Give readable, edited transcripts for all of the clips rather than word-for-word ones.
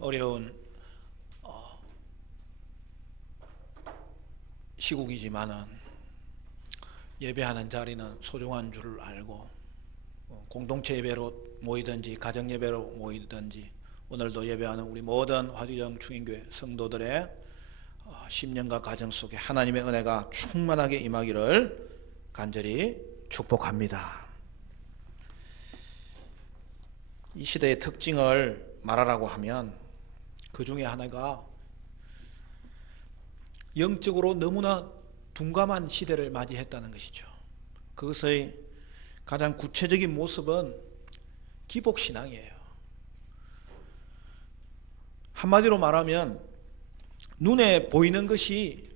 어려운 시국이지만은 예배하는 자리는 소중한 줄 알고 공동체 예배로 모이든지 가정 예배로 모이든지 오늘도 예배하는 우리 모든 화주정 충인교회 성도들의 10년간 가정 속에 하나님의 은혜가 충만하게 임하기를 간절히 축복합니다. 이 시대의 특징을 말하라고 하면 그 중에 하나가 영적으로 너무나 둔감한 시대를 맞이했다는 것이죠. 그것의 가장 구체적인 모습은 기복신앙이에요. 한마디로 말하면 눈에 보이는 것이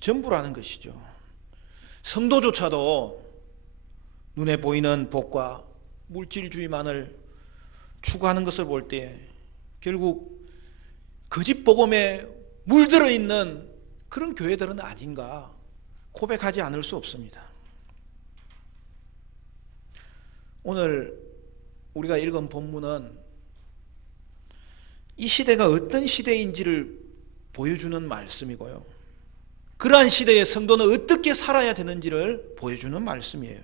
전부라는 것이죠. 성도조차도 눈에 보이는 복과 물질주의만을 추구하는 것을 볼 때 결국 거짓 복음에 물들어 있는 그런 교회들은 아닌가 고백하지 않을 수 없습니다. 오늘 우리가 읽은 본문은 이 시대가 어떤 시대인지를 보여주는 말씀이고요, 그러한 시대의 성도는 어떻게 살아야 되는지를 보여주는 말씀이에요.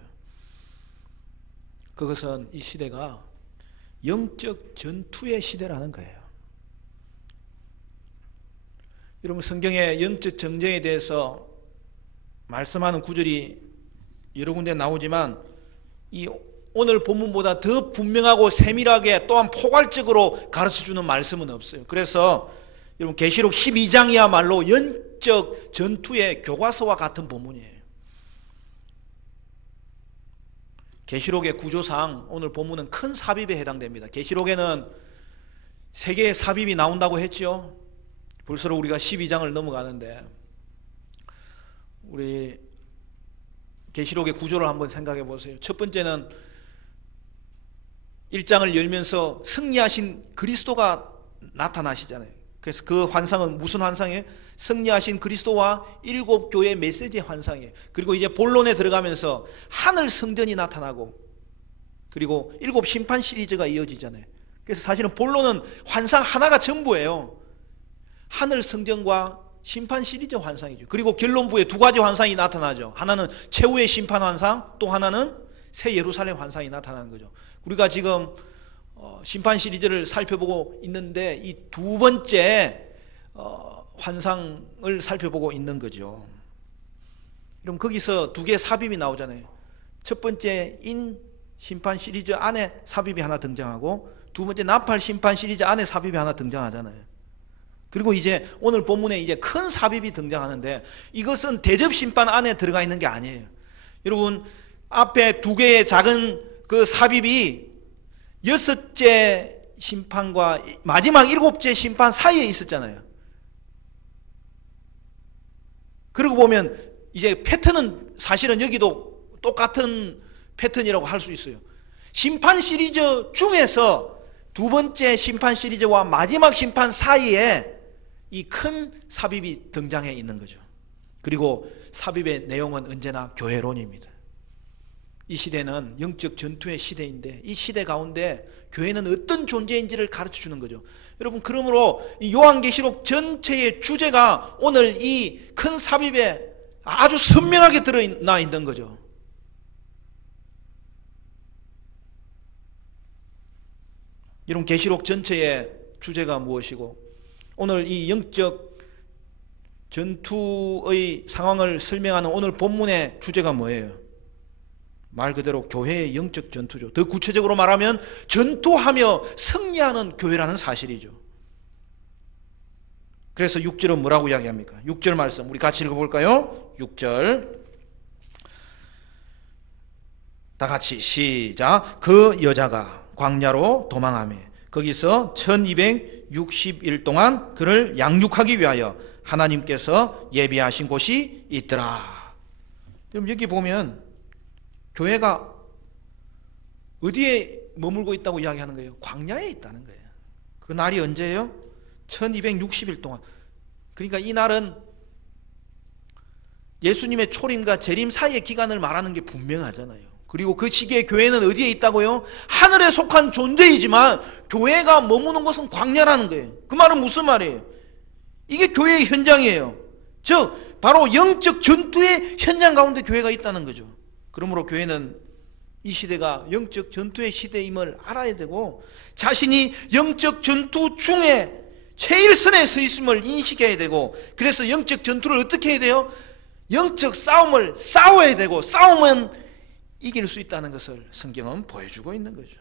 그것은 이 시대가 영적 전투의 시대라는 거예요. 여러분, 성경의 영적 전쟁에 대해서 말씀하는 구절이 여러 군데 나오지만 이 오늘 본문보다 더 분명하고 세밀하게 또한 포괄적으로 가르쳐주는 말씀은 없어요. 그래서 여러분, 계시록 12장이야말로 영적 전투의 교과서와 같은 본문이에요. 계시록의 구조상 오늘 본문은 큰 삽입에 해당됩니다. 계시록에는 3개의 삽입이 나온다고 했죠. 벌써 우리가 12장을 넘어가는데 우리 계시록의 구조를 한번 생각해 보세요. 첫 번째는 1장을 열면서 승리하신 그리스도가 나타나시잖아요. 그래서 그 환상은 무슨 환상이에요? 승리하신 그리스도와 7 교회 메시지의 환상이에요. 그리고 이제 본론에 들어가면서 하늘 성전이 나타나고 그리고 7 심판 시리즈가 이어지잖아요. 그래서 사실은 본론은 환상 하나가 전부예요. 하늘 성전과 심판 시리즈 환상이죠. 그리고 결론부에 2가지 환상이 나타나죠. 하나는 최후의 심판 환상, 또 하나는 새 예루살렘 환상이 나타나는 거죠. 우리가 지금 심판 시리즈를 살펴보고 있는데 이 2번째 환상을 살펴보고 있는 거죠. 그럼 거기서 2개의 삽입이 나오잖아요. 첫 번째 인 심판 시리즈 안에 삽입이 하나 등장하고, 2번째 나팔 심판 시리즈 안에 삽입이 하나 등장하잖아요. 그리고 이제 오늘 본문에 이제 큰 삽입이 등장하는데 이것은 대접 심판 안에 들어가 있는 게 아니에요. 여러분, 앞에 2개의 작은 그 삽입이 6째 심판과 마지막 7째 심판 사이에 있었잖아요. 그러고 보면 이제 패턴은 사실은 여기도 똑같은 패턴이라고 할 수 있어요. 심판 시리즈 중에서 2번째 심판 시리즈와 마지막 심판 사이에 이 큰 삽입이 등장해 있는 거죠. 그리고 삽입의 내용은 언제나 교회론입니다. 이 시대는 영적 전투의 시대인데 이 시대 가운데 교회는 어떤 존재인지를 가르쳐 주는 거죠. 여러분, 그러므로 이 요한계시록 전체의 주제가 오늘 이 큰 삽입에 아주 선명하게 드러나 있는 거죠. 이런 계시록 전체의 주제가 무엇이고 오늘 이 영적 전투의 상황을 설명하는 오늘 본문의 주제가 뭐예요? 말 그대로 교회의 영적 전투죠. 더 구체적으로 말하면 전투하며 승리하는 교회라는 사실이죠. 그래서 6절은 뭐라고 이야기합니까? 6절 말씀 우리 같이 읽어볼까요? 6절 다 같이 시작. 그 여자가 광야로 도망하며 거기서 1260일 동안 그를 양육하기 위하여 하나님께서 예비하신 곳이 있더라. 그럼 여기 보면 교회가 어디에 머물고 있다고 이야기하는 거예요? 광야에 있다는 거예요. 그 날이 언제예요? 1260일 동안. 그러니까 이 날은 예수님의 초림과 재림 사이의 기간을 말하는 게 분명하잖아요. 그리고 그 시기에 교회는 어디에 있다고요? 하늘에 속한 존재이지만 교회가 머무는 것은 광야라는 거예요. 그 말은 무슨 말이에요? 이게 교회의 현장이에요. 즉 바로 영적 전투의 현장 가운데 교회가 있다는 거죠. 그러므로 교회는 이 시대가 영적 전투의 시대임을 알아야 되고, 자신이 영적 전투 중에 제일 선에 서 있음을 인식해야 되고, 그래서 영적 전투를 어떻게 해야 돼요? 영적 싸움을 싸워야 되고, 싸우면 이길 수 있다는 것을 성경은 보여주고 있는 거죠.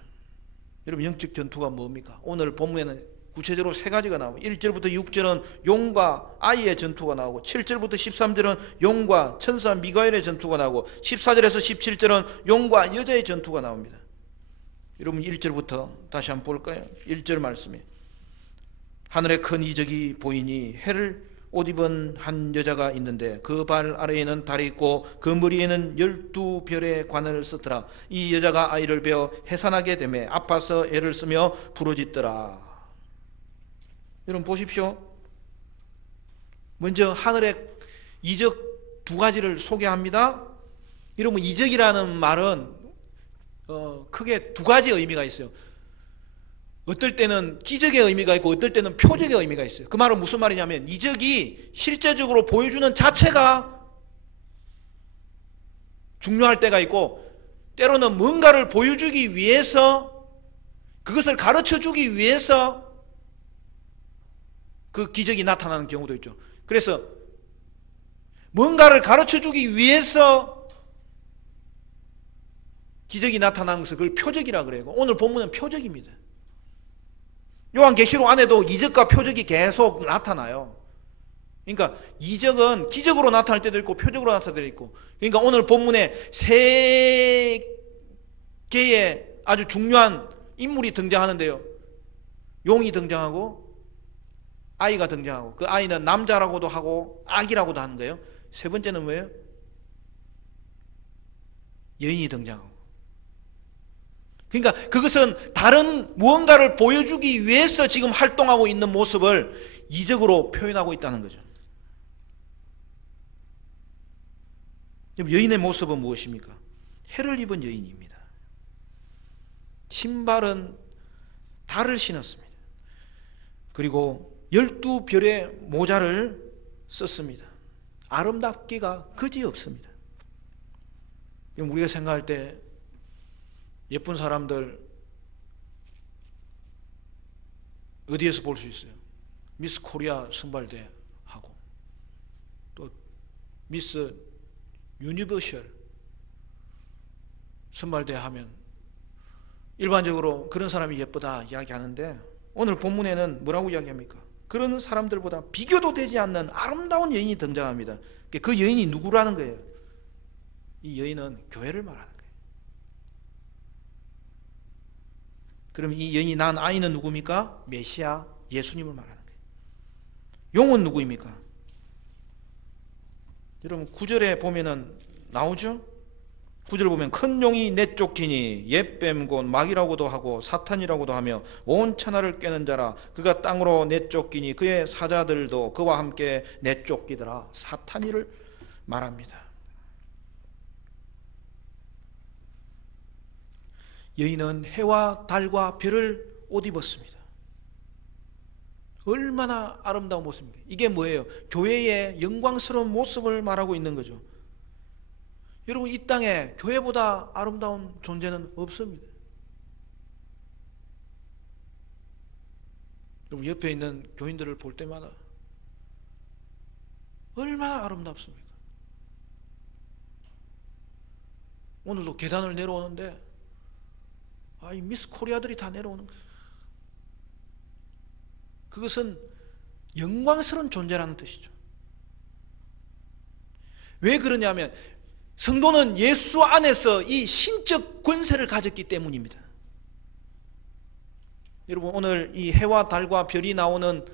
여러분, 영적 전투가 뭡니까? 오늘 본문에는 구체적으로 세 가지가 나오고, 1절부터 6절은 용과 아이의 전투가 나오고, 7절부터 13절은 용과 천사 미가엘의 전투가 나오고, 14절에서 17절은 용과 여자의 전투가 나옵니다. 여러분, 1절부터 다시 한번 볼까요? 1절 말씀에 하늘에 큰 이적이 보이니 해를 옷 입은 한 여자가 있는데 그 발 아래에는 달이 있고 그 머리에는 12별의 관을 썼더라. 이 여자가 아이를 베어 해산하게 되매 아파서 애를 쓰며 부르짖더라. 여러분 보십시오. 먼저 하늘의 이적 두 가지를 소개합니다. 여러분, 이적이라는 말은 크게 두 가지 의미가 있어요. 어떨 때는 기적의 의미가 있고 어떨 때는 표적의 의미가 있어요. 그 말은 무슨 말이냐면, 이적이 실제적으로 보여주는 자체가 중요할 때가 있고, 때로는 뭔가를 보여주기 위해서, 그것을 가르쳐주기 위해서 그 기적이 나타나는 경우도 있죠. 그래서 뭔가를 가르쳐주기 위해서 기적이 나타나는 것을 그걸 표적이라 그래요. 오늘 본문은 표적입니다. 요한계시록 안에도 이적과 표적이 계속 나타나요. 그러니까 이적은 기적으로 나타날 때도 있고 표적으로 나타날 때도 있고, 그러니까 오늘 본문에 세 개의 아주 중요한 인물이 등장하는데요. 용이 등장하고 아이가 등장하고, 그 아이는 남자라고도 하고 아기라고도 하는 거예요. 세 번째는 뭐예요? 여인이 등장하고. 그러니까 그것은 다른 무언가를 보여주기 위해서 지금 활동하고 있는 모습을 이적으로 표현하고 있다는 거죠. 여인의 모습은 무엇입니까? 해를 입은 여인입니다. 신발은 달을 신었습니다. 그리고 12별의 모자를 썼습니다. 아름답기가 그지없습니다. 우리가 생각할 때 예쁜 사람들 어디에서 볼 수 있어요? 미스 코리아 선발대 하고, 또 미스 유니버셜 선발대 하면 일반적으로 그런 사람이 예쁘다 이야기하는데, 오늘 본문에는 뭐라고 이야기합니까? 그런 사람들보다 비교도 되지 않는 아름다운 여인이 등장합니다. 그 여인이 누구라는 거예요? 이 여인은 교회를 말하는 거예요. 그럼 이 여인이 낳은 아이는 누굽니까? 메시아 예수님을 말하는 거예요. 용은 누구입니까? 여러분 9절에 보면은 나오죠? 9절 보면 큰 용이 내쫓기니 옛뱀 곧 마귀라고도 하고 사탄이라고도 하며 온 천하를 꿰는 자라. 그가 땅으로 내쫓기니 그의 사자들도 그와 함께 내쫓기더라. 사탄이를 말합니다. 여인은 해와 달과 별을 옷 입었습니다. 얼마나 아름다운 모습입니까? 이게 뭐예요? 교회의 영광스러운 모습을 말하고 있는 거죠. 여러분, 이 땅에 교회보다 아름다운 존재는 없습니다. 여러분, 옆에 있는 교인들을 볼 때마다 얼마나 아름답습니까? 오늘도 계단을 내려오는데 이 미스 코리아들이 다 내려오는 거예요. 그것은 영광스러운 존재라는 뜻이죠. 왜 그러냐면 성도는 예수 안에서 이 신적 권세를 가졌기 때문입니다. 여러분, 오늘 이 해와 달과 별이 나오는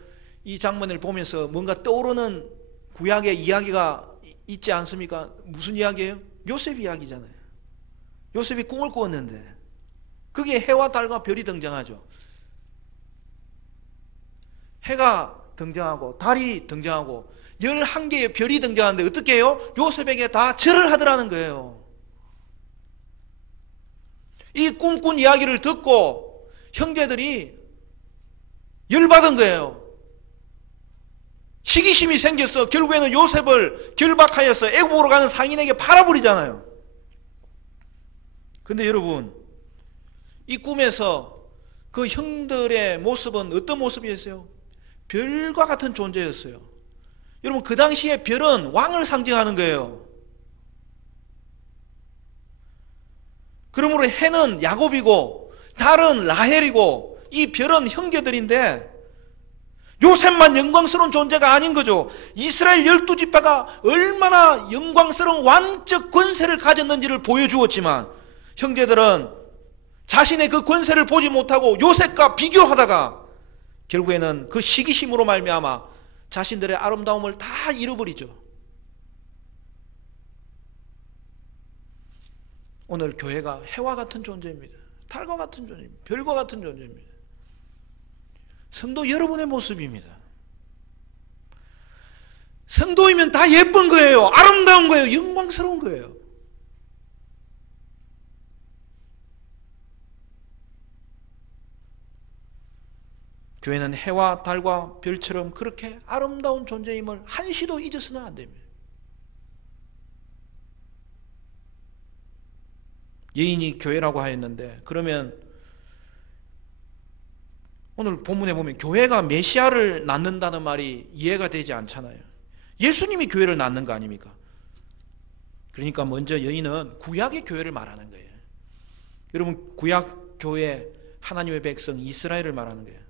이 장면을 보면서 뭔가 떠오르는 구약의 이야기가 있지 않습니까? 무슨 이야기예요? 요셉 이야기잖아요. 요셉이 꿈을 꾸었는데 거기에 해와 달과 별이 등장하죠. 해가 등장하고 달이 등장하고 11개의 별이 등장하는데 어떻게 해요? 요셉에게 다 절을 하더라는 거예요. 이 꿈꾼 이야기를 듣고 형제들이 열받은 거예요. 시기심이 생겨서 결국에는 요셉을 결박하여서 애굽으로 가는 상인에게 팔아버리잖아요. 근데 여러분, 이 꿈에서 그 형들의 모습은 어떤 모습이었어요? 별과 같은 존재였어요. 여러분, 그 당시에 별은 왕을 상징하는 거예요. 그러므로 해는 야곱이고 달은 라헬이고 이 별은 형제들인데 요셉만 영광스러운 존재가 아닌 거죠. 이스라엘 12지파가 얼마나 영광스러운 왕적 권세를 가졌는지를 보여주었지만 형제들은 자신의 그 권세를 보지 못하고 요셉과 비교하다가 결국에는 그 시기심으로 말미암아 자신들의 아름다움을 다 잃어버리죠. 오늘 교회가 해와 같은 존재입니다. 달과 같은 존재입니다. 별과 같은 존재입니다. 성도 여러분의 모습입니다. 성도이면 다 예쁜 거예요. 아름다운 거예요. 영광스러운 거예요. 교회는 해와 달과 별처럼 그렇게 아름다운 존재임을 한시도 잊어서는 안 됩니다. 여인이 교회라고 하였는데, 그러면 오늘 본문에 보면 교회가 메시아를 낳는다는 말이 이해가 되지 않잖아요. 예수님이 교회를 낳는 거 아닙니까? 그러니까 먼저 여인은 구약의 교회를 말하는 거예요. 여러분, 구약 교회, 하나님의 백성 이스라엘을 말하는 거예요.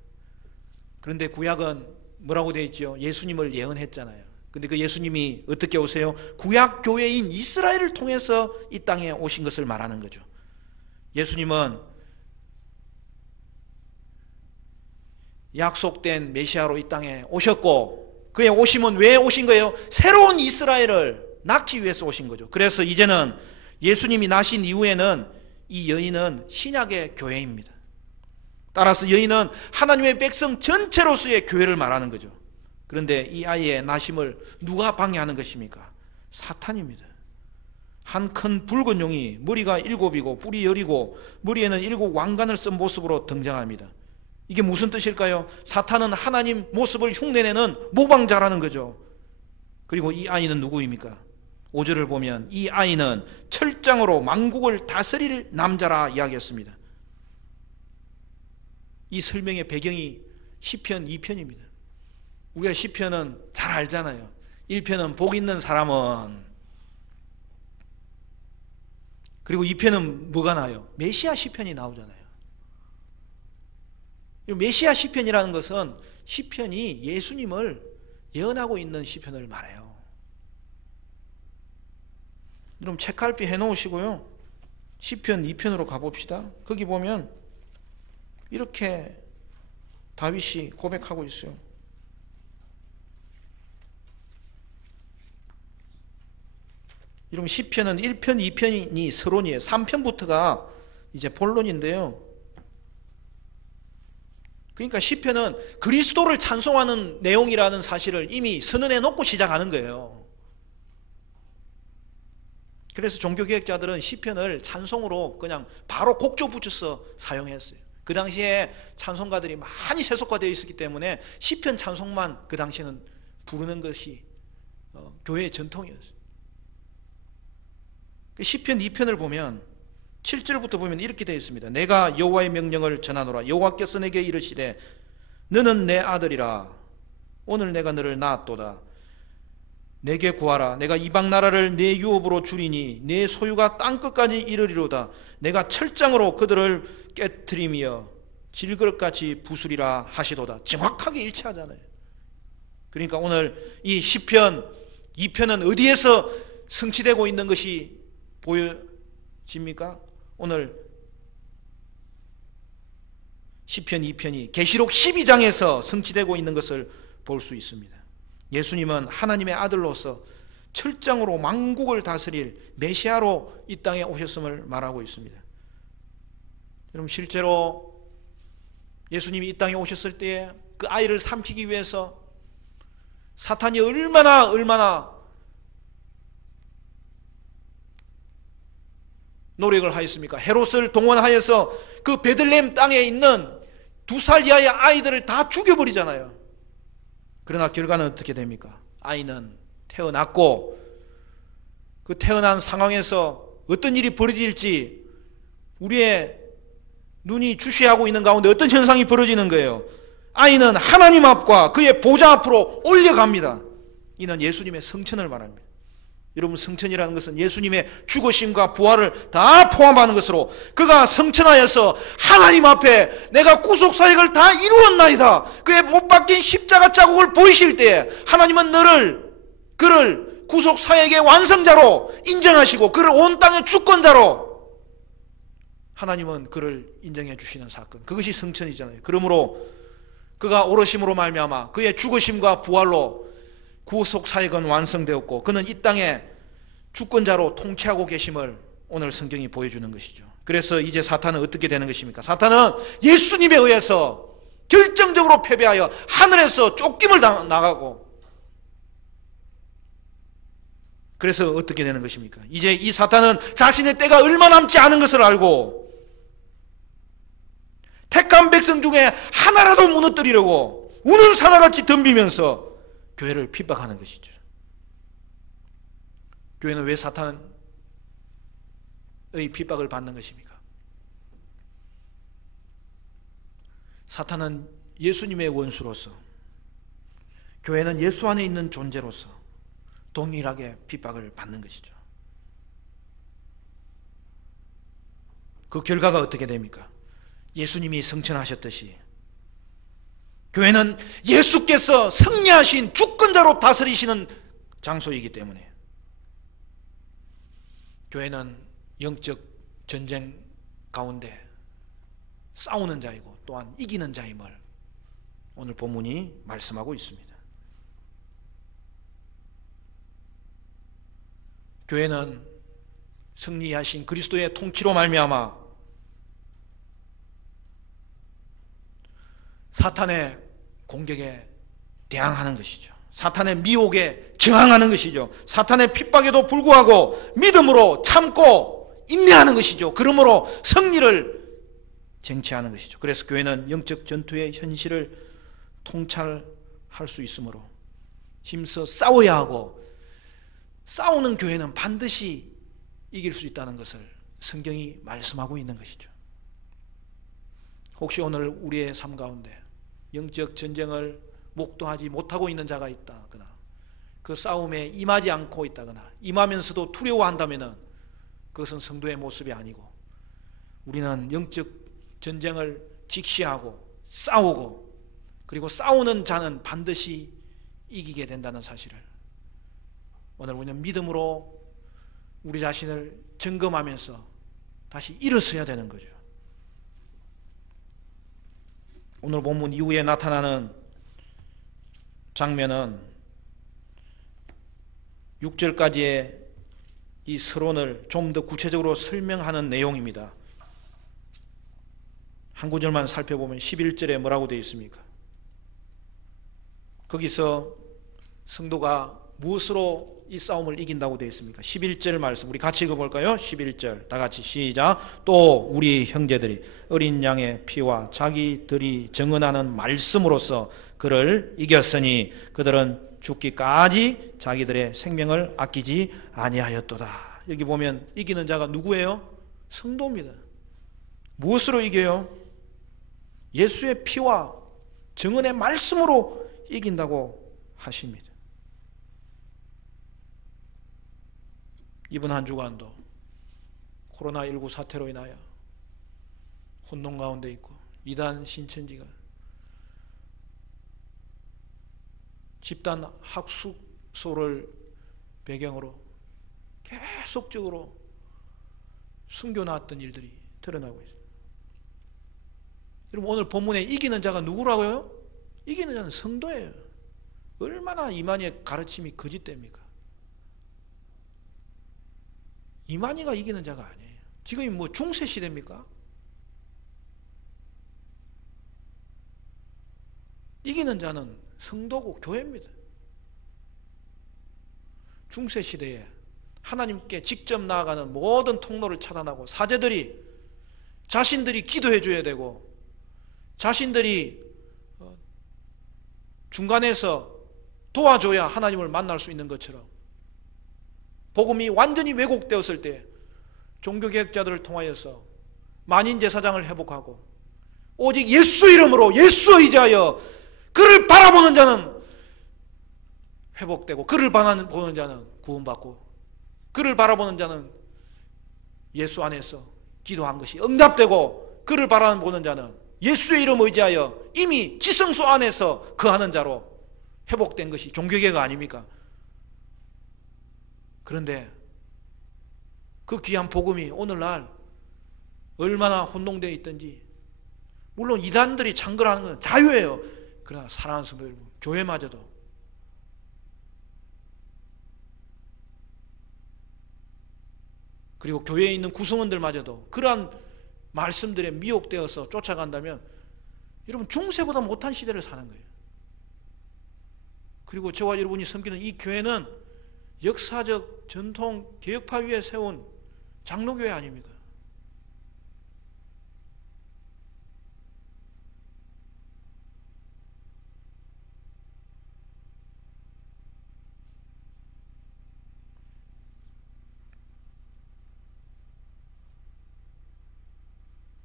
그런데 구약은 뭐라고 되어 있죠? 예수님을 예언했잖아요. 근데 그 예수님이 어떻게 오세요? 구약 교회인 이스라엘을 통해서 이 땅에 오신 것을 말하는 거죠. 예수님은 약속된 메시아로 이 땅에 오셨고, 그의 오심은 왜 오신 거예요? 새로운 이스라엘을 낳기 위해서 오신 거죠. 그래서 이제는 예수님이 나신 이후에는 이 여인은 신약의 교회입니다. 따라서 여인은 하나님의 백성 전체로서의 교회를 말하는 거죠. 그런데 이 아이의 나심을 누가 방해하는 것입니까? 사탄입니다. 한 큰 붉은 용이 머리가 7이고 뿔이 10이고 머리에는 7 왕관을 쓴 모습으로 등장합니다. 이게 무슨 뜻일까요? 사탄은 하나님 모습을 흉내내는 모방자라는 거죠. 그리고 이 아이는 누구입니까? 5절을 보면 이 아이는 철장으로 만국을 다스릴 남자라 이야기했습니다. 이 설명의 배경이 시편 2편입니다. 우리가 시편은 잘 알잖아요. 1편은 복 있는 사람은, 그리고 2편은 뭐가 나와요? 메시아 시편이 나오잖아요. 메시아 시편이라는 것은 시편이 예수님을 예언하고 있는 시편을 말해요. 여러분 책갈피 해놓으시고요, 시편 2편으로 가봅시다. 거기 보면 이렇게 다윗이 고백하고 있어요. 여러분 시편은 1편, 2편이 서론이에요. 3편부터가 이제 본론인데요. 그러니까 시편은 그리스도를 찬송하는 내용이라는 사실을 이미 선언해 놓고 시작하는 거예요. 그래서 종교개혁자들은 시편을 찬송으로 그냥 바로 곡조 붙여서 사용했어요. 그 당시에 찬송가들이 많이 세속화되어 있었기 때문에 시편 찬송만 그 당시에는 부르는 것이 교회의 전통이었어요. 시편 2편을 보면 7절부터 보면 이렇게 되어 있습니다. 내가 여호와의 명령을 전하노라. 여호와께서 내게 이르시되 너는 내 아들이라. 오늘 내가 너를 낳았도다. 내게 구하라. 내가 이방 나라를 내 유업으로 주리니 내 소유가 땅끝까지 이르리로다. 내가 철장으로 그들을 깨트리며 질그릇같이 부수리라 하시도다. 정확하게 일치하잖아요. 그러니까 오늘 이 시편 2편은 어디에서 성취되고 있는 것이 보여집니까? 오늘 시편 2편이 계시록 12장에서 성취되고 있는 것을 볼 수 있습니다. 예수님은 하나님의 아들로서 철장으로 만국을 다스릴 메시아로 이 땅에 오셨음을 말하고 있습니다. 여러분 실제로 예수님이 이 땅에 오셨을 때에 그 아이를 삼키기 위해서 사탄이 얼마나 노력을 하였습니까? 헤롯을 동원하여서 그 베들레헴 땅에 있는 2살 이하의 아이들을 다 죽여버리잖아요. 그러나 결과는 어떻게 됩니까? 아이는 태어났고 그 태어난 상황에서 어떤 일이 벌어질지 우리의 눈이 주시하고 있는 가운데 어떤 현상이 벌어지는 거예요? 아이는 하나님 앞과 그의 보좌 앞으로 올려갑니다. 이는 예수님의 성천을 말합니다. 여러분, 성천이라는 것은 예수님의 죽으심과 부활을 다 포함하는 것으로 그가 성천하여서 하나님 앞에 내가 구속사역을 다 이루었나이다, 그의 못 박힌 십자가 자국을 보이실 때에 하나님은 그를 구속사역의 완성자로 인정하시고 그를 온 땅의 주권자로 하나님은 그를 인정해 주시는 사건, 그것이 성천이잖아요. 그러므로 그가 오르심으로 말미암아 그의 죽으심과 부활로 구속사역은 완성되었고 그는 이 땅의 주권자로 통치하고 계심을 오늘 성경이 보여주는 것이죠. 그래서 이제 사탄은 어떻게 되는 것입니까? 사탄은 예수님에 의해서 결정적으로 패배하여 하늘에서 쫓김을 나가고, 그래서 어떻게 되는 것입니까? 이제 이 사탄은 자신의 때가 얼마 남지 않은 것을 알고 택한 백성 중에 하나라도 무너뜨리려고 우는 사자같이 덤비면서 교회를 핍박하는 것이죠. 교회는 왜 사탄의 핍박을 받는 것입니까? 사탄은 예수님의 원수로서, 교회는 예수 안에 있는 존재로서 동일하게 핍박을 받는 것이죠. 그 결과가 어떻게 됩니까? 예수님이 성천하셨듯이 교회는 예수께서 승리하신 주권자로 다스리시는 장소이기 때문에 교회는 영적 전쟁 가운데 싸우는 자이고 또한 이기는 자임을 오늘 본문이 말씀하고 있습니다. 교회는 승리하신 그리스도의 통치로 말미암아 사탄의 공격에 대항하는 것이죠. 사탄의 미혹에 저항하는 것이죠. 사탄의 핍박에도 불구하고 믿음으로 참고 인내하는 것이죠. 그러므로 승리를 쟁취하는 것이죠. 그래서 교회는 영적 전투의 현실을 통찰할 수 있으므로 힘써 싸워야 하고, 싸우는 교회는 반드시 이길 수 있다는 것을 성경이 말씀하고 있는 것이죠. 혹시 오늘 우리의 삶 가운데 영적 전쟁을 목도하지 못하고 있는 자가 있다거나 그 싸움에 임하지 않고 있다거나 임하면서도 두려워한다면 그것은 성도의 모습이 아니고, 우리는 영적 전쟁을 직시하고 싸우고, 그리고 싸우는 자는 반드시 이기게 된다는 사실을 오늘 우리는 믿음으로 우리 자신을 점검하면서 다시 일어서야 되는 거죠. 오늘 본문 이후에 나타나는 장면은 6절까지의 이 서론을 좀 더 구체적으로 설명하는 내용입니다. 한 구절만 살펴보면 11절에 뭐라고 되어 있습니까? 거기서 성도가 무엇으로 이 싸움을 이긴다고 되어 있습니까? 11절 말씀 우리 같이 읽어볼까요? 11절 다 같이 시작. 또 우리 형제들이 어린 양의 피와 자기들이 증언하는 말씀으로써 그를 이겼으니 그들은 죽기까지 자기들의 생명을 아끼지 아니하였도다. 여기 보면 이기는 자가 누구예요? 성도입니다. 무엇으로 이겨요? 예수의 피와 증언의 말씀으로 이긴다고 하십니다. 이번 한 주간도 코로나19 사태로 인하여 혼돈 가운데 있고 이단 신천지가 집단 학숙소를 배경으로 계속적으로 숨겨놨던 일들이 드러나고 있어요. 여러분, 오늘 본문에 이기는 자가 누구라고요? 이기는 자는 성도예요. 얼마나 이만희의 가르침이 거짓됩니까? 이만희가 이기는 자가 아니에요. 지금이 뭐 중세 시대입니까? 이기는 자는 성도고 교회입니다. 중세 시대에 하나님께 직접 나아가는 모든 통로를 차단하고 사제들이 자신들이 기도해 줘야 되고 자신들이 중간에서 도와줘야 하나님을 만날 수 있는 것처럼 복음이 완전히 왜곡되었을 때 종교개혁자들을 통하여서 만인제사장을 회복하고 오직 예수 이름으로 예수 의지하여 그를 바라보는 자는 회복되고 그를 바라보는 자는 구원받고 그를 바라보는 자는 예수 안에서 기도한 것이 응답되고 그를 바라보는 자는 예수의 이름 의지하여 이미 지성소 안에서 거하는 자로 회복된 것이 종교개혁 아닙니까? 그런데 그 귀한 복음이 오늘날 얼마나 혼동되어 있든지, 물론 이단들이 창궐하는 건 자유예요. 그러나 사랑하는 성도 여러분, 교회마저도 그리고 교회에 있는 구성원들마저도 그러한 말씀들에 미혹되어서 쫓아간다면 여러분 중세보다 못한 시대를 사는 거예요. 그리고 저와 여러분이 섬기는 이 교회는 역사적 전통 개혁파 위에 세운 장로교회 아닙니까?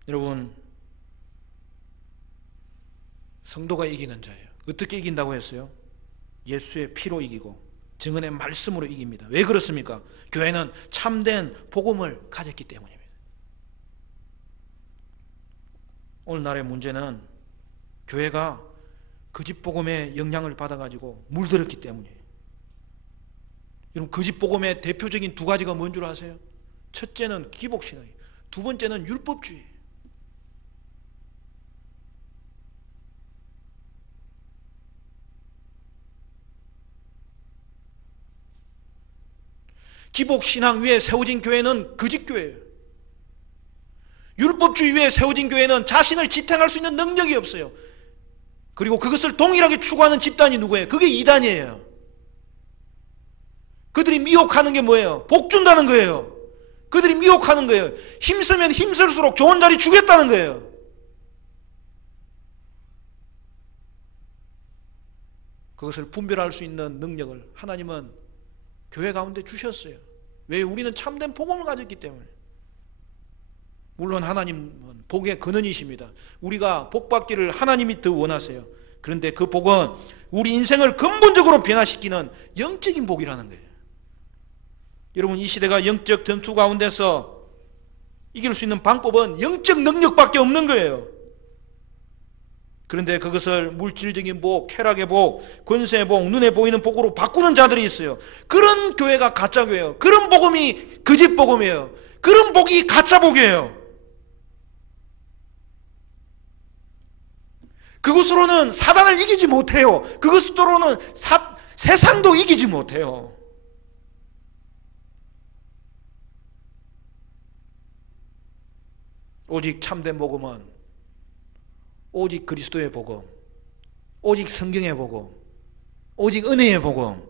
여러분, 성도가 이기는 자예요. 어떻게 이긴다고 했어요? 예수의 피로 이기고 증언의 말씀으로 이깁니다. 왜 그렇습니까? 교회는 참된 복음을 가졌기 때문입니다. 오늘날의 문제는 교회가 거짓 복음의 영향을 받아가지고 물들었기 때문이에요. 여러분, 거짓 복음의 대표적인 두 가지가 뭔 줄 아세요? 첫째는 기복신앙이에요. 두 번째는 율법주의. 기복신앙 위에 세워진 교회는 거짓교회예요. 율법주의 위에 세워진 교회는 자신을 지탱할 수 있는 능력이 없어요. 그리고 그것을 동일하게 추구하는 집단이 누구예요? 그게 이단이에요. 그들이 미혹하는 게 뭐예요? 복 준다는 거예요. 그들이 미혹하는 거예요. 힘쓰면 힘쓸수록 좋은 자리 주겠다는 거예요. 그것을 분별할 수 있는 능력을 하나님은 교회 가운데 주셨어요. 왜? 우리는 참된 복음을 가졌기 때문에. 물론 하나님은 복의 근원이십니다. 우리가 복 받기를 하나님이 더 원하세요. 그런데 그 복은 우리 인생을 근본적으로 변화시키는 영적인 복이라는 거예요. 여러분, 이 시대가 영적 전투 가운데서 이길 수 있는 방법은 영적 능력밖에 없는 거예요. 그런데 그것을 물질적인 복, 쾌락의 복, 권세의 복, 눈에 보이는 복으로 바꾸는 자들이 있어요. 그런 교회가 가짜 교회예요. 그런 복음이 거짓 복음이에요. 그런 복이 가짜 복이에요. 그것으로는 사단을 이기지 못해요. 그것으로는 세상도 이기지 못해요. 오직 참된 복음은 오직 그리스도의 복음, 오직 성경의 복음, 오직 은혜의 복음,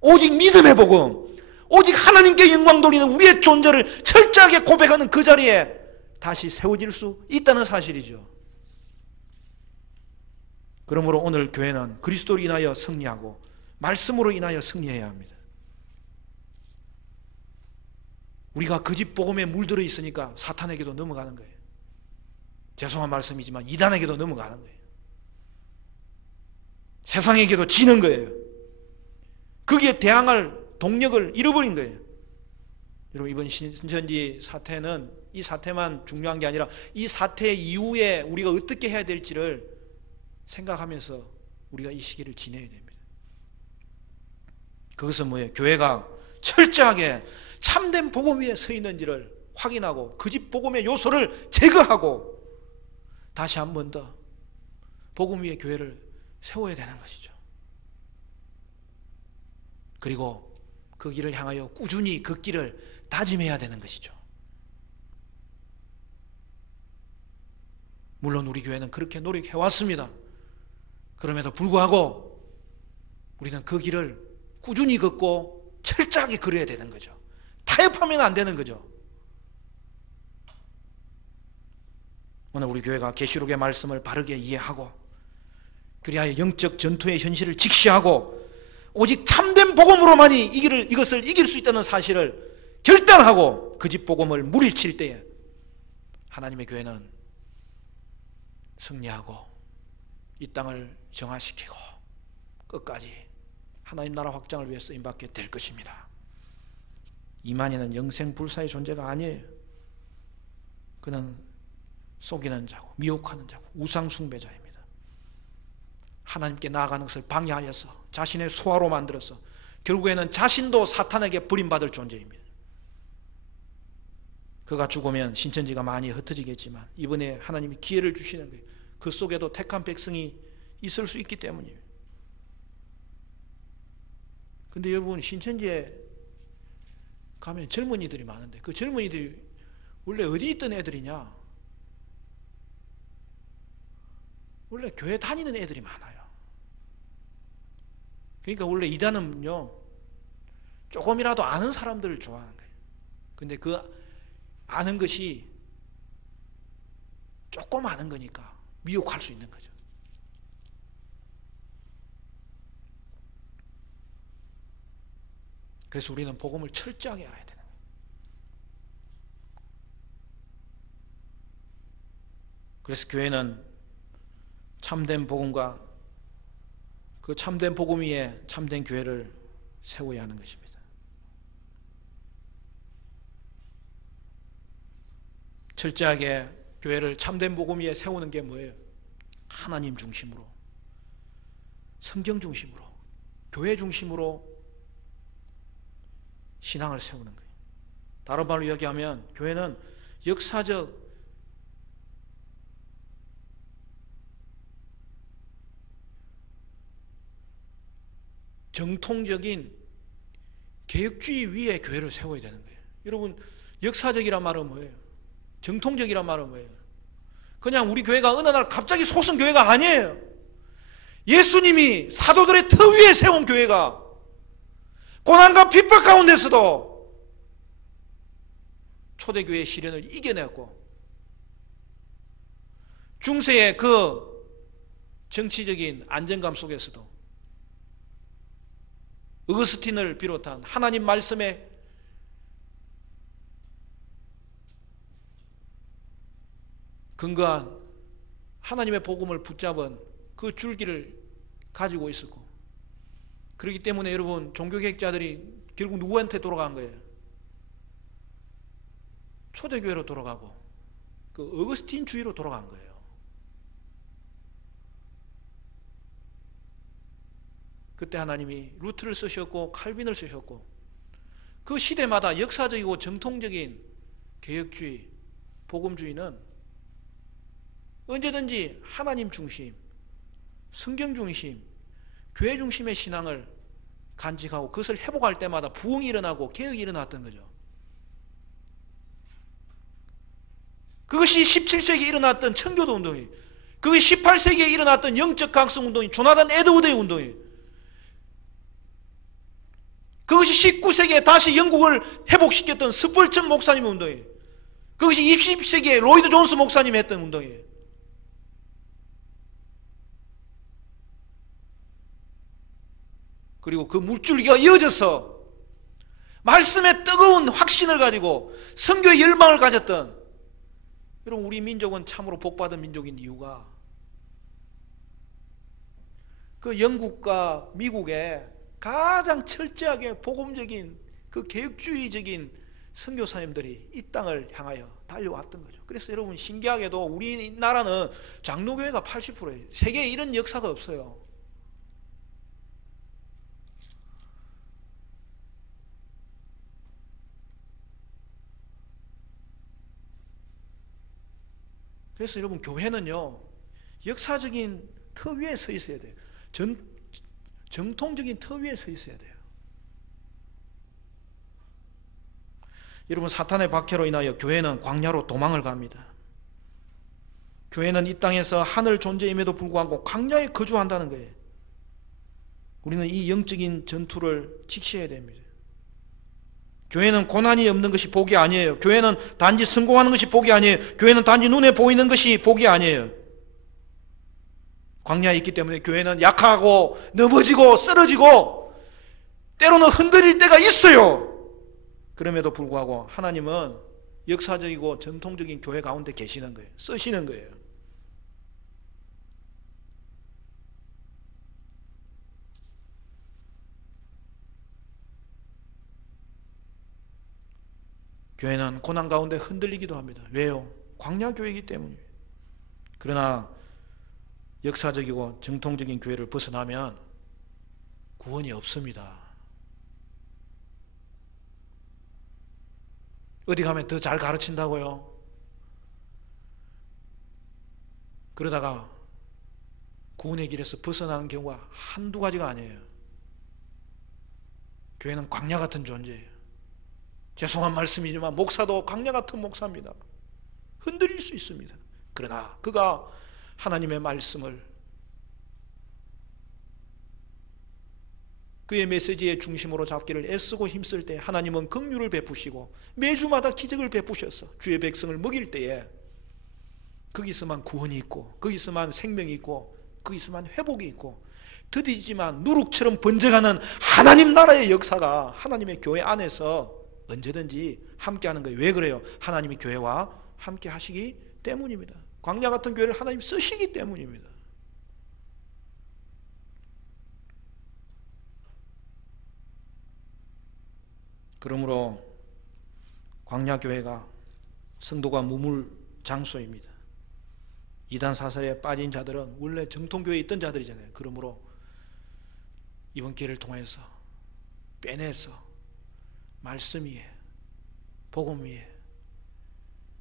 오직 믿음의 복음, 오직 하나님께 영광 돌리는 우리의 존재를 철저하게 고백하는 그 자리에 다시 세워질 수 있다는 사실이죠. 그러므로 오늘 교회는 그리스도로 인하여 승리하고 말씀으로 인하여 승리해야 합니다. 우리가 거짓 복음에 물들어 있으니까 사탄에게도 넘어가는 거예요. 죄송한 말씀이지만 이단에게도 넘어가는 거예요. 세상에게도 지는 거예요. 거기에 대항할 동력을 잃어버린 거예요. 여러분, 이번 신천지 사태는 이 사태만 중요한 게 아니라 이 사태 이후에 우리가 어떻게 해야 될지를 생각하면서 우리가 이 시기를 지내야 됩니다. 그것은 뭐예요? 교회가 철저하게 참된 복음 위에 서 있는지를 확인하고 거짓 복음의 요소를 제거하고 다시 한 번 더 복음 위에 교회를 세워야 되는 것이죠. 그리고 그 길을 향하여 꾸준히 걷기를 다짐해야 되는 것이죠. 물론 우리 교회는 그렇게 노력해왔습니다. 그럼에도 불구하고 우리는 그 길을 꾸준히 걷고 철저하게 걸어야 되는 거죠. 타협하면 안 되는 거죠. 오늘 우리 교회가 계시록의 말씀을 바르게 이해하고 그리하여 영적 전투의 현실을 직시하고 오직 참된 복음으로만이 이것을 이길 수 있다는 사실을 결단하고 그 집 복음을 물리칠 때에 하나님의 교회는 승리하고 이 땅을 정화시키고 끝까지 하나님 나라 확장을 위해 쓰임받게 될 것입니다. 이만희는 영생불사의 존재가 아니에요. 그는 속이는 자고 미혹하는 자고 우상숭배자입니다. 하나님께 나아가는 것을 방해하여서 자신의 수하로 만들어서 결국에는 자신도 사탄에게 버림받을 존재입니다. 그가 죽으면 신천지가 많이 흩어지겠지만 이번에 하나님이 기회를 주시는 거예요. 그 속에도 택한 백성이 있을 수 있기 때문이에요. 근데 여러분, 신천지에 가면 젊은이들이 많은데 그 젊은이들이 원래 어디 있던 애들이냐? 원래 교회 다니는 애들이 많아요. 그러니까 원래 이단은요, 조금이라도 아는 사람들을 좋아하는 거예요. 근데 그 아는 것이 조금 아는 거니까 미혹할 수 있는 거죠. 그래서 우리는 복음을 철저하게 알아야 되는 거예요. 그래서 교회는 참된 복음과 그 참된 복음 위에 참된 교회를 세워야 하는 것입니다. 철저하게 교회를 참된 복음 위에 세우는 게 뭐예요? 하나님 중심으로, 성경 중심으로, 교회 중심으로 신앙을 세우는 거예요. 다른 말로 이야기하면 교회는 역사적 정통적인 개혁주의 위에 교회를 세워야 되는 거예요. 여러분, 역사적이란 말은 뭐예요? 정통적이란 말은 뭐예요? 그냥 우리 교회가 어느 날 갑자기 솟은 교회가 아니에요. 예수님이 사도들의 터 위에 세운 교회가 고난과 핍박 가운데서도 초대교회의 시련을 이겨냈고 중세의 그 정치적인 안정감 속에서도 어거스틴을 비롯한 하나님 말씀에 근거한 하나님의 복음을 붙잡은 그 줄기를 가지고 있었고, 그렇기 때문에 여러분, 종교개혁자들이 결국 누구한테 돌아간 거예요? 초대교회로 돌아가고 그 어거스틴 주의로 돌아간 거예요. 그때 하나님이 루트를 쓰셨고 칼빈을 쓰셨고, 그 시대마다 역사적이고 정통적인 개혁주의, 복음주의는 언제든지 하나님 중심, 성경 중심, 교회 중심의 신앙을 간직하고 그것을 회복할 때마다 부흥이 일어나고 개혁이 일어났던 거죠. 그것이 17세기에 일어났던 청교도 운동이, 그것이 18세기에 일어났던 영적 각성 운동이 조나단 에드워드의 운동이, 그것이 19세기에 다시 영국을 회복시켰던 스펄전 목사님의 운동이에요. 그것이 20세기에 로이드 존스 목사님이 했던 운동이에요. 그리고 그 물줄기가 이어져서 말씀의 뜨거운 확신을 가지고 선교의 열망을 가졌던, 여러분, 우리 민족은 참으로 복받은 민족인 이유가 그 영국과 미국의 가장 철저하게 복음적인 그 개혁주의적인 선교사님들이 이 땅을 향하여 달려왔던 거죠. 그래서 여러분, 신기하게도 우리나라는 장로교회가 80%예요. 세계에 이런 역사가 없어요. 그래서 여러분, 교회는요, 역사적인 터 위에 서 있어야 돼요. 정통적인 터 위에 서 있어야 돼요. 여러분, 사탄의 박해로 인하여 교회는 광야로 도망을 갑니다. 교회는 이 땅에서 하늘 존재임에도 불구하고 광야에 거주한다는 거예요. 우리는 이 영적인 전투를 직시해야 됩니다. 교회는 고난이 없는 것이 복이 아니에요. 교회는 단지 성공하는 것이 복이 아니에요. 교회는 단지 눈에 보이는 것이 복이 아니에요. 광야에 있기 때문에 교회는 약하고 넘어지고 쓰러지고 때로는 흔들릴 때가 있어요. 그럼에도 불구하고 하나님은 역사적이고 전통적인 교회 가운데 계시는 거예요. 쓰시는 거예요. 교회는 고난 가운데 흔들리기도 합니다. 왜요? 광야 교회이기 때문이에요. 그러나 역사적이고 정통적인 교회를 벗어나면 구원이 없습니다. 어디 가면 더 잘 가르친다고요? 그러다가 구원의 길에서 벗어나는 경우가 한두 가지가 아니에요. 교회는 광야 같은 존재예요. 죄송한 말씀이지만 목사도 광야 같은 목사입니다. 흔들릴 수 있습니다. 그러나 그가 하나님의 말씀을 그의 메시지의 중심으로 잡기를 애쓰고 힘쓸 때 하나님은 긍휼을 베푸시고 매주마다 기적을 베푸셔서 주의 백성을 먹일 때에 거기서만 구원이 있고 거기서만 생명이 있고 거기서만 회복이 있고 더디지만 누룩처럼 번져가는 하나님 나라의 역사가 하나님의 교회 안에서 언제든지 함께하는 거예요. 왜 그래요? 하나님이 교회와 함께 하시기 때문입니다. 광야 같은 교회를 하나님 쓰시기 때문입니다. 그러므로 광야 교회가 성도가 머물 장소입니다. 이단 사설에 빠진 자들은 원래 정통교회에 있던 자들이잖아요. 그러므로 이번 기회를 통해서 빼내서 말씀 위에, 복음 위에,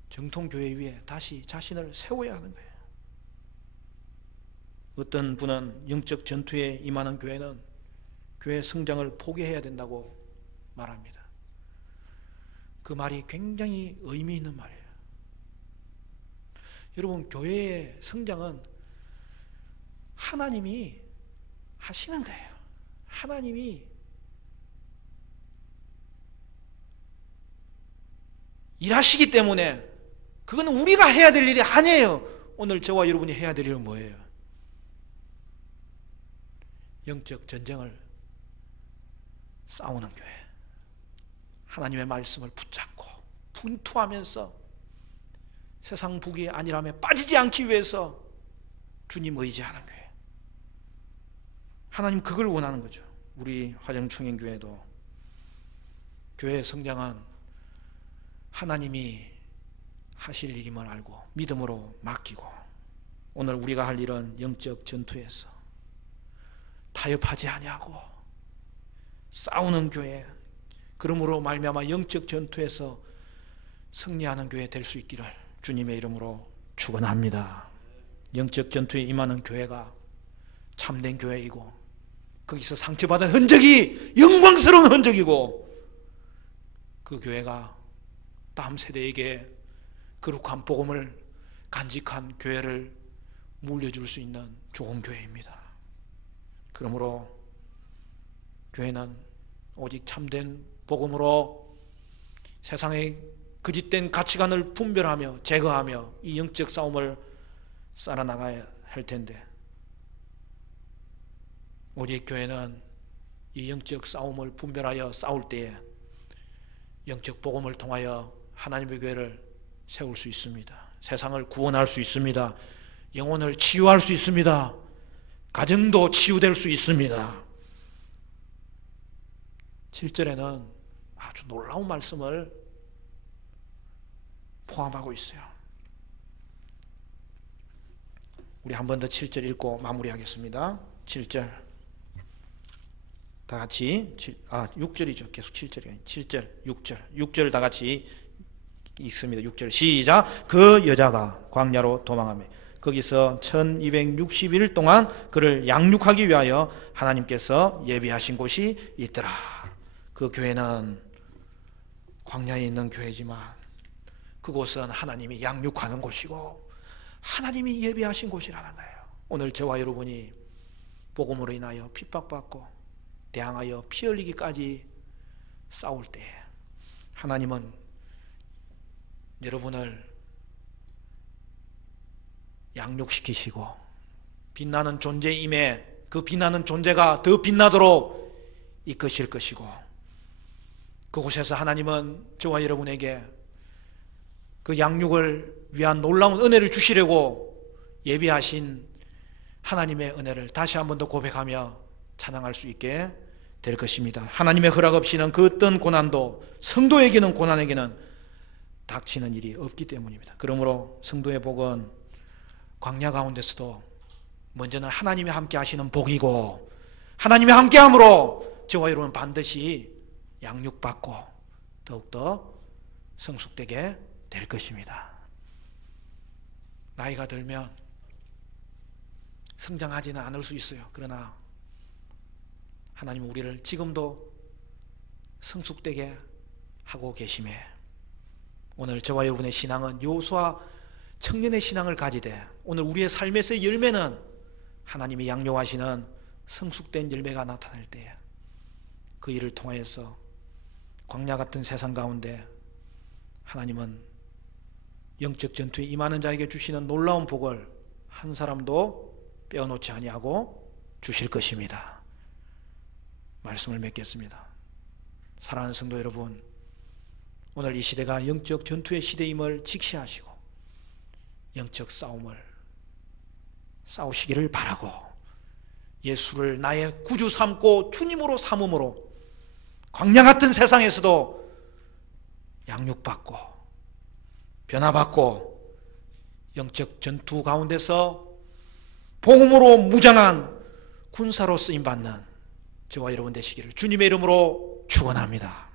정통교회 위에 다시 자신을 세워야 하는 거예요. 어떤 분은 영적 전투에 임하는 교회는 교회 성장을 포기해야 된다고 말합니다. 그 말이 굉장히 의미 있는 말이에요. 여러분, 교회의 성장은 하나님이 하시는 거예요. 하나님이 일하시기 때문에 그건 우리가 해야 될 일이 아니에요. 오늘 저와 여러분이 해야 될 일은 뭐예요? 영적 전쟁을 싸우는 교회. 하나님의 말씀을 붙잡고 분투하면서 세상 부귀의 안일함에 빠지지 않기 위해서 주님 의지하는 교회. 하나님 그걸 원하는 거죠. 우리 화정청년교회도 교회의 성장은 하나님이 하실 일임을 알고 믿음으로 맡기고 오늘 우리가 할 일은 영적 전투에서 타협하지 아니하고 싸우는 교회, 그러므로 말미암아 영적 전투에서 승리하는 교회 될 수 있기를 주님의 이름으로 축원합니다. 영적 전투에 임하는 교회가 참된 교회이고 거기서 상처받은 흔적이 영광스러운 흔적이고 그 교회가 다음 세대에게 거룩한 복음을 간직한 교회를 물려줄 수 있는 좋은 교회입니다. 그러므로 교회는 오직 참된 복음으로 세상의 거짓된 가치관을 분별하며 제거하며 이 영적 싸움을 살아나가야 할 텐데 오직 교회는 이 영적 싸움을 분별하여 싸울 때에 영적 복음을 통하여 하나님의 교회를 세울 수 있습니다. 세상을 구원할 수 있습니다. 영혼을 치유할 수 있습니다. 가정도 치유될 수 있습니다. 7절에는 아주 놀라운 말씀을 포함하고 있어요. 우리 한 번 더 7절 읽고 마무리하겠습니다. 7절 다 같이 6절이죠. 계속 7절이 아니에요. 7절, 6절 다 같이 읽습니다. 6절 시작. 그 여자가 광야로 도망하며 거기서 1260일 동안 그를 양육하기 위하여 하나님께서 예비하신 곳이 있더라. 그 교회는 광야에 있는 교회지만 그곳은 하나님이 양육하는 곳이고 하나님이 예비하신 곳이라는 거예요. 오늘 저와 여러분이 복음으로 인하여 핍박받고 대항하여 피 흘리기까지 싸울 때 하나님은 여러분을 양육시키시고 빛나는 존재임에 그 빛나는 존재가 더 빛나도록 이끄실 것이고, 그곳에서 하나님은 저와 여러분에게 그 양육을 위한 놀라운 은혜를 주시려고 예비하신 하나님의 은혜를 다시 한 번 더 고백하며 찬양할 수 있게 될 것입니다. 하나님의 허락 없이는 그 어떤 고난도, 성도에게는 고난에게는 닥치는 일이 없기 때문입니다. 그러므로 성도의 복은 광야 가운데서도 먼저는 하나님이 함께 하시는 복이고, 하나님이 함께 함으로 저와 여러분은 반드시 양육받고 더욱더 성숙되게 될 것입니다. 나이가 들면 성장하지는 않을 수 있어요. 그러나 하나님은 우리를 지금도 성숙되게 하고 계심에, 오늘 저와 여러분의 신앙은 여호수아 청년의 신앙을 가지되, 오늘 우리의 삶에서의 열매는 하나님이 양육하시는 성숙된 열매가 나타날 때에 그 일을 통하여서 광야 같은 세상 가운데 하나님은 영적 전투에 임하는 자에게 주시는 놀라운 복을 한 사람도 빼어놓지 아니하고 주실 것입니다. 말씀을 맺겠습니다. 사랑하는 성도 여러분, 오늘 이 시대가 영적 전투의 시대임을 직시하시고 영적 싸움을 싸우시기를 바라고, 예수를 나의 구주 삼고 주님으로 삼음으로 광야 같은 세상에서도 양육받고 변화받고 영적 전투 가운데서 복음으로 무장한 군사로 쓰임받는 저와 여러분 되시기를 주님의 이름으로 축원합니다.